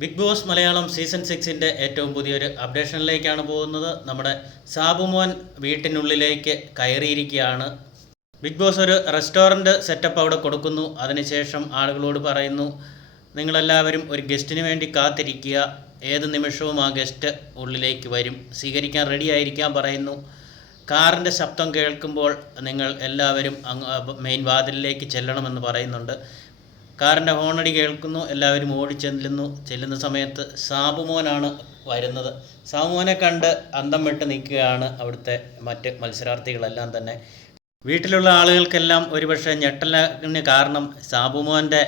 Big Boss Malayalam season സിക്സിന്റെ ഏറ്റവും പുതിയൊരു അപ്ഡേഷനിലേക്കാണ് പോകുന്നത്. നമ്മുടെ സാബുമോൻ വീട്ടിനുള്ളിലേക്ക് കയറിയിരിക്കുകയാണ്. ബിഗ് ബോസ് ഒരു റെസ്റ്റോറന്റ് സെറ്റപ്പ് അവിടെ കൊടുക്കുന്നു. അതിനുശേഷം ആളുകളോട് പറയുന്നു നിങ്ങളെല്ലാവരും ഒരു ഗസ്റ്റിന് വേണ്ടി കാത്തിരിക്കുക. ഏത് നിമിഷവും ആ ഗസ്റ്റ് ഉള്ളിലേക്ക് വരും. സ്വീകരിക്കാൻ റെഡി ആയിരിക്കാൻ പറയുന്നു. കാറിന്റെ ശബ്ദം കേൾക്കുമ്പോൾ നിങ്ങൾ എല്ലാവരും മെയിൻ വാതിലിലേക്ക് ചെല്ലണമെന്ന് പറയുന്നുണ്ട്. കാറിന്റെ ഹോണടി കേൾക്കുന്നു എല്ലാവരും ഓടി ചെല്ലുന്നു. ചെല്ലുന്ന സമയത്ത് സാബുമോനാണ് വരുന്നത്. സാബുമോനെ കണ്ട് അന്തം വിട്ട് നിൽക്കുകയാണ് അവിടുത്തെ മറ്റ് മത്സരാർത്ഥികളെല്ലാം തന്നെ. വീട്ടിലുള്ള ആളുകൾക്കെല്ലാം ഒരുപക്ഷെ ഞെട്ടലിന് കാരണം സാബുമോന്റെ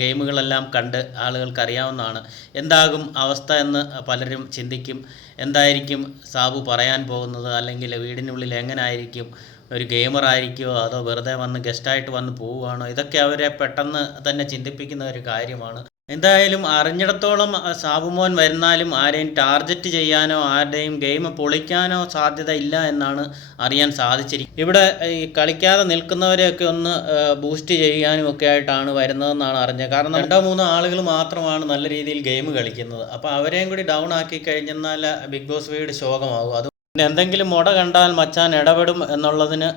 ഗെയിമുകളെല്ലാം കണ്ട് ആളുകൾക്ക് അറിയാവുന്നതാണ് എന്താകും അവസ്ഥ എന്ന് പലരും ചിന്തിക്കും. എന്തായിരിക്കും സാബു പറയാൻ പോകുന്നത്? അല്ലെങ്കിൽ വീടിനുള്ളിൽ എങ്ങനായിരിക്കും? ഒരു ഗെയിമർ ആയിരിക്കുമോ അതോ വെറുതെ വന്ന് ഗസ്റ്റായിട്ട് വന്ന് പോവുകയാണോ? ഇതൊക്കെ അവരെ പെട്ടെന്ന് തന്നെ ചിന്തിപ്പിക്കുന്ന ഒരു കാര്യമാണ്. എന്തായാലും അറിഞ്ഞിടത്തോളം സാബുമോൻ വരുന്നാലും ആരെയും ടാർഗറ്റ് ചെയ്യാനോ ആരുടെയും ഗെയിം പൊളിക്കാനോ സാധ്യത ഇല്ല എന്നാണ് അറിയാൻ സാധിച്ചിരിക്കുന്നത്. ഇവിടെ ഈ കളിക്കാതെ നിൽക്കുന്നവരെയൊക്കെ ഒന്ന് ബൂസ്റ്റ് ചെയ്യാനും ഒക്കെ ആയിട്ടാണ് വരുന്നതെന്നാണ് അറിഞ്ഞത്. കാരണം രണ്ടോ മൂന്നോ ആളുകൾ മാത്രമാണ് നല്ല രീതിയിൽ ഗെയിം കളിക്കുന്നത്. അപ്പോൾ അവരെയും കൂടി ഡൗൺ ആക്കി കഴിഞ്ഞാൽ ബിഗ് ബോസ് വീട് ശോകമാകും. അത് പിന്നെ എന്തെങ്കിലും മുട കണ്ടാൽ മച്ചാൻ ഇടപെടും എന്നുള്ളതിന്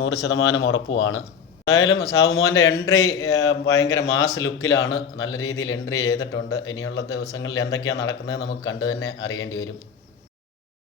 നൂറ് ശതമാനം ഉറപ്പുമാണ്. എന്തായാലും സാബുമോന്റെ എൻട്രി ഭയങ്കര മാസ് ലുക്കിലാണ് നല്ല രീതിയിൽ എൻട്രി ചെയ്തിട്ടുണ്ട്. ഇനിയുള്ള ദിവസങ്ങളിൽ എന്തൊക്കെയാണ് നടക്കുന്നത് നമുക്ക് കണ്ടു തന്നെ അറിയേണ്ടി വരും.